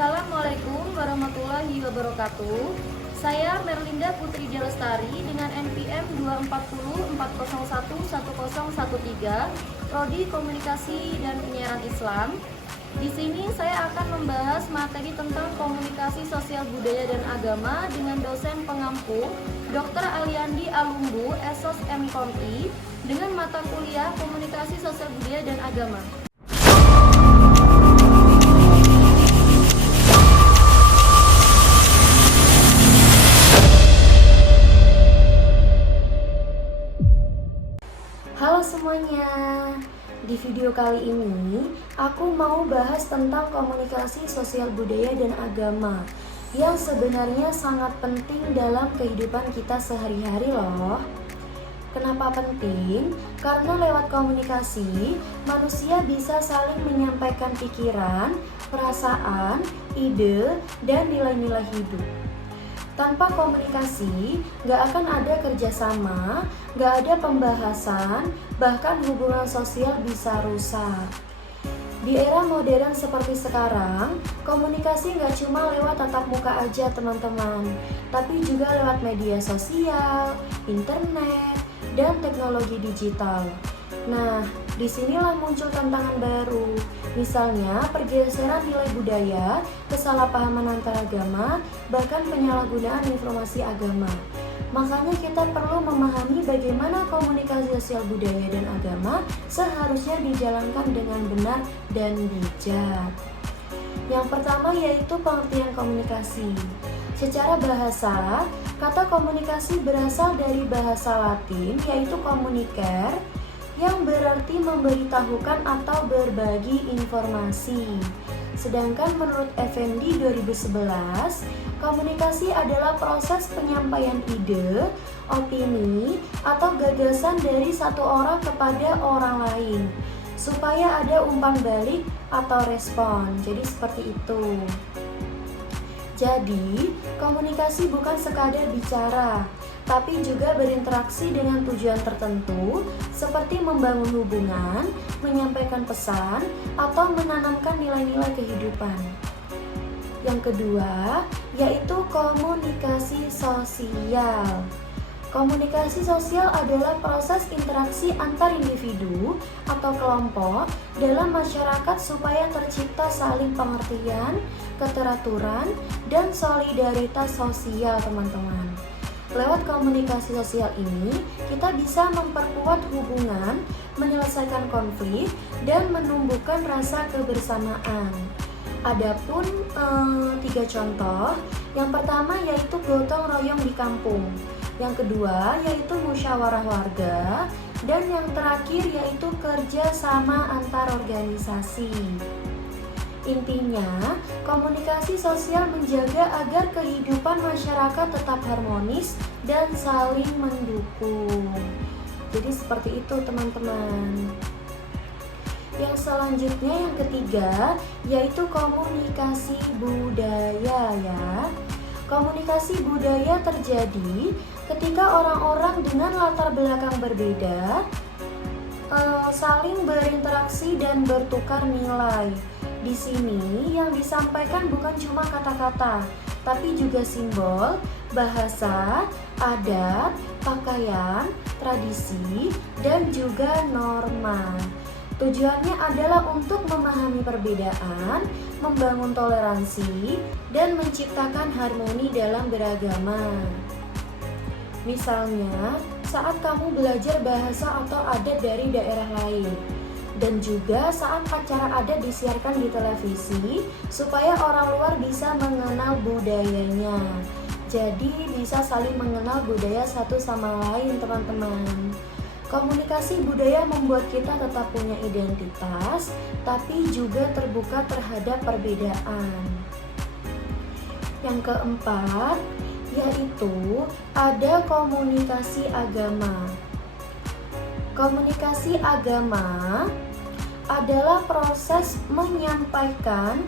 Assalamualaikum warahmatullahi wabarakatuh. Saya Merlinda Putri Jalestari dengan NPM 24040110113, Prodi Komunikasi dan Penyiaran Islam. Di sini saya akan membahas materi tentang komunikasi sosial budaya dan agama dengan dosen pengampu Dr. Aliandi Alumbu, Esos MKOMI, dengan mata kuliah Komunikasi Sosial Budaya dan Agama. Halo semuanya, di video kali ini aku mau bahas tentang komunikasi sosial budaya dan agama yang sebenarnya sangat penting dalam kehidupan kita sehari-hari loh. Kenapa penting? Karena lewat komunikasi, manusia bisa saling menyampaikan pikiran, perasaan, ide, dan nilai-nilai hidup. Tanpa komunikasi, gak akan ada kerjasama, gak ada pembahasan, bahkan hubungan sosial bisa rusak. Di era modern seperti sekarang, komunikasi gak cuma lewat tatap muka aja teman-teman, tapi juga lewat media sosial, internet, dan teknologi digital. Nah, disinilah muncul tantangan baru. Misalnya, pergeseran nilai budaya, kesalahpahaman antar agama, bahkan penyalahgunaan informasi agama. Makanya kita perlu memahami bagaimana komunikasi sosial budaya dan agama seharusnya dijalankan dengan benar dan bijak. Yang pertama yaitu pengertian komunikasi. Secara bahasa, kata komunikasi berasal dari bahasa Latin yaitu communicare, yang berarti memberitahukan atau berbagi informasi. Sedangkan menurut Effendi 2011, komunikasi adalah proses penyampaian ide, opini, atau gagasan dari satu orang kepada orang lain supaya ada umpan balik atau respon. Jadi seperti itu. Jadi, komunikasi bukan sekadar bicara, tapi juga berinteraksi dengan tujuan tertentu seperti membangun hubungan, menyampaikan pesan, atau menanamkan nilai-nilai kehidupan. Yang kedua, yaitu komunikasi sosial. Komunikasi sosial adalah proses interaksi antar individu atau kelompok dalam masyarakat supaya tercipta saling pengertian, keteraturan, dan solidaritas sosial, teman-teman. Lewat komunikasi sosial ini, kita bisa memperkuat hubungan, menyelesaikan konflik, dan menumbuhkan rasa kebersamaan. Adapun 3 contoh. Yang pertama yaitu gotong royong di kampung. Yang kedua yaitu musyawarah warga. Dan yang terakhir yaitu kerja sama antar organisasi. Intinya, komunikasi sosial menjaga agar kehidupan masyarakat tetap harmonis dan saling mendukung. Jadi seperti itu teman-teman. Yang selanjutnya yang ketiga yaitu komunikasi budaya ya. Komunikasi budaya terjadi ketika orang-orang dengan latar belakang berbeda saling berinteraksi dan bertukar nilai. Di sini yang disampaikan bukan cuma kata-kata, tapi juga simbol, bahasa, adat, pakaian, tradisi, dan juga norma. Tujuannya adalah untuk memahami perbedaan, membangun toleransi, dan menciptakan harmoni dalam beragama. Misalnya, saat kamu belajar bahasa atau adat dari daerah lain, dan juga saat acara adat disiarkan di televisi supaya orang luar bisa mengenal budayanya. Jadi bisa saling mengenal budaya satu sama lain, teman-teman. Komunikasi budaya membuat kita tetap punya identitas, tapi juga terbuka terhadap perbedaan. Yang keempat, yaitu ada komunikasi agama. Komunikasi agama adalah proses menyampaikan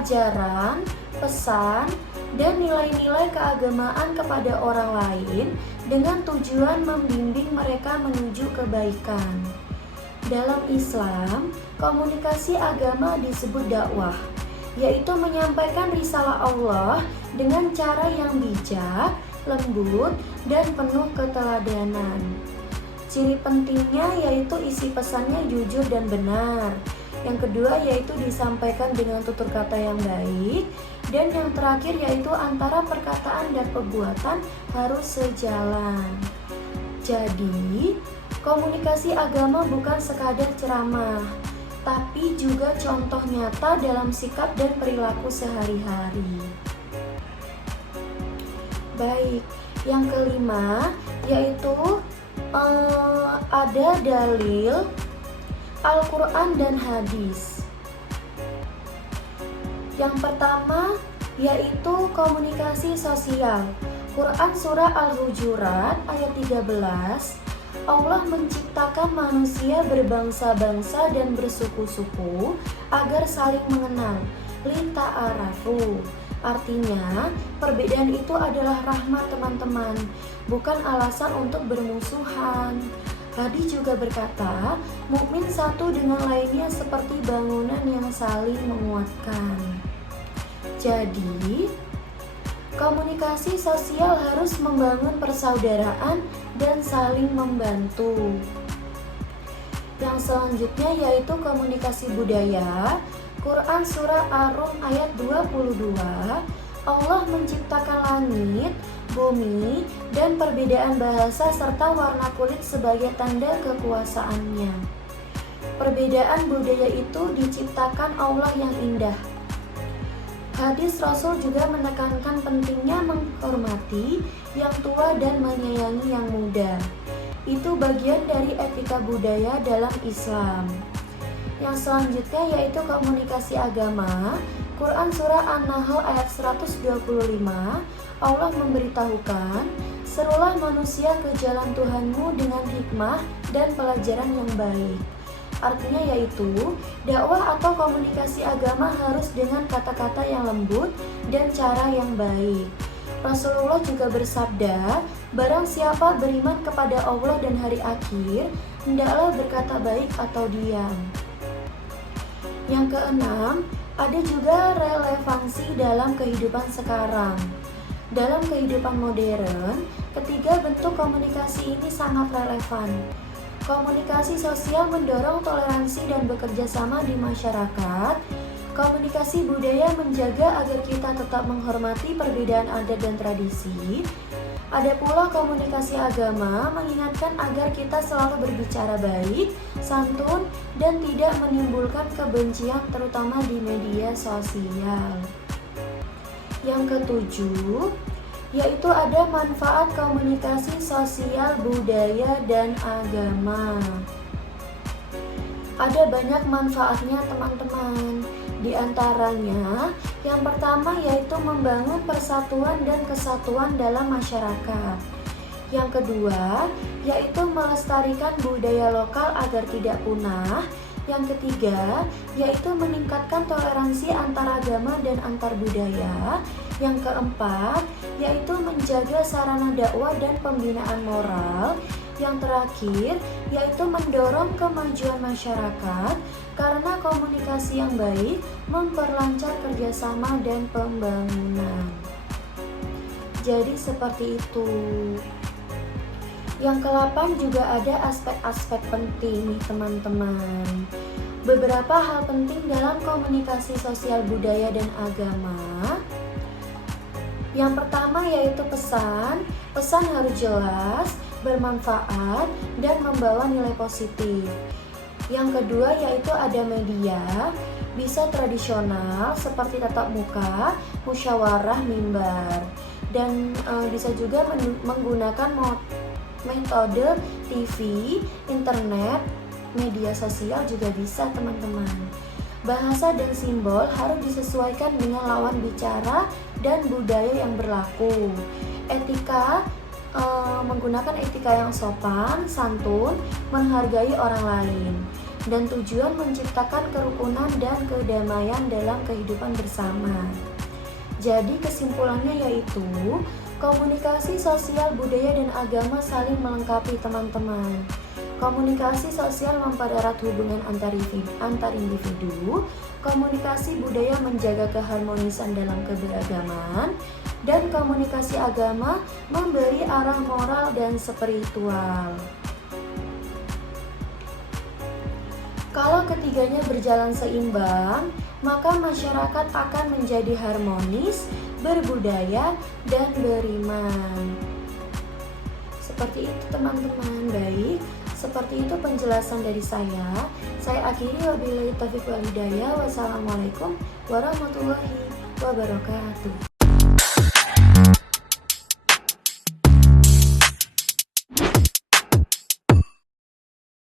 ajaran, pesan, dan nilai-nilai keagamaan kepada orang lain dengan tujuan membimbing mereka menuju kebaikan. Dalam Islam, komunikasi agama disebut dakwah. yaitu menyampaikan risalah Allah dengan cara yang bijak, lembut, dan penuh keteladanan. Ciri pentingnya yaitu isi pesannya jujur dan benar. Yang kedua yaitu disampaikan dengan tutur kata yang baik. Dan yang terakhir yaitu antara perkataan dan perbuatan harus sejalan. Jadi, komunikasi agama bukan sekadar ceramah, tapi juga contoh nyata dalam sikap dan perilaku sehari-hari. Baik, yang kelima yaitu ada dalil Al-Quran dan hadis. Yang pertama yaitu komunikasi sosial. Quran Surah Al-Hujurat ayat 13, Allah menciptakan manusia berbangsa-bangsa dan bersuku-suku agar saling mengenal. Lita'arafu. Artinya, perbedaan itu adalah rahmat teman-teman, bukan alasan untuk bermusuhan. Hadis juga berkata, mukmin satu dengan lainnya seperti bangunan yang saling menguatkan. Jadi, komunikasi sosial harus membangun persaudaraan dan saling membantu. Yang selanjutnya yaitu komunikasi budaya. Quran Surah Ar-Rum ayat 22, Allah menciptakan langit, bumi, dan perbedaan bahasa serta warna kulit sebagai tanda kekuasaannya. Perbedaan budaya itu diciptakan Allah yang indah. Hadis Rasul juga menekankan pentingnya menghormati yang tua dan menyayangi yang muda. Itu bagian dari etika budaya dalam Islam. Yang selanjutnya yaitu komunikasi agama. Quran Surah An-Nahl ayat 125, Allah memberitahukan, serulah manusia ke jalan Tuhanmu dengan hikmah dan pelajaran yang baik. Artinya yaitu, dakwah atau komunikasi agama harus dengan kata-kata yang lembut dan cara yang baik. Rasulullah juga bersabda, barang siapa beriman kepada Allah dan hari akhir, hendaklah berkata baik atau diam. Yang keenam, ada juga relevansi dalam kehidupan sekarang. Dalam kehidupan modern, ketiga bentuk komunikasi ini sangat relevan. Komunikasi sosial mendorong toleransi dan bekerja sama di masyarakat. Komunikasi budaya menjaga agar kita tetap menghormati perbedaan adat dan tradisi. Ada pula komunikasi agama mengingatkan agar kita selalu berbicara baik, santun, dan tidak menimbulkan kebencian terutama di media sosial. Yang ketujuh, yaitu ada manfaat komunikasi sosial budaya dan agama. Ada banyak manfaatnya teman-teman. Di antaranya, yang pertama yaitu membangun persatuan dan kesatuan dalam masyarakat. Yang kedua, yaitu melestarikan budaya lokal agar tidak punah. Yang ketiga, yaitu meningkatkan toleransi antar agama dan antar budaya. Yang keempat, yaitu menjaga sarana dakwah dan pembinaan moral. Yang terakhir, yaitu mendorong kemajuan masyarakat karena komunikasi yang baik memperlancar kerjasama dan pembangunan. Jadi seperti itu. Yang ke-8 juga ada aspek-aspek penting nih teman-teman. Beberapa hal penting dalam komunikasi sosial budaya dan agama. Yang pertama yaitu pesan. Pesan harus jelas, bermanfaat, dan membawa nilai positif. Yang kedua yaitu ada media, bisa tradisional seperti tatap muka, musyawarah, mimbar, dan bisa juga menggunakan metode TV, internet, media sosial juga bisa teman-teman. Bahasa dan simbol harus disesuaikan dengan lawan bicara dan budaya yang berlaku. Etika, menggunakan etika yang sopan, santun, menghargai orang lain, dan tujuan menciptakan kerukunan dan kedamaian dalam kehidupan bersama. Jadi kesimpulannya yaitu komunikasi sosial budaya dan agama saling melengkapi teman-teman. Komunikasi sosial mempererat hubungan antar individu, komunikasi budaya menjaga keharmonisan dalam keberagaman, dan komunikasi agama memberi arah moral dan spiritual. Kalau ketiganya berjalan seimbang, maka masyarakat akan menjadi harmonis, berbudaya, dan beriman. Seperti itu teman-teman. Baik, seperti itu penjelasan dari saya. Saya akhiri, wabillahi taufiq wal hidayah. Wassalamualaikum warahmatullahi wabarakatuh.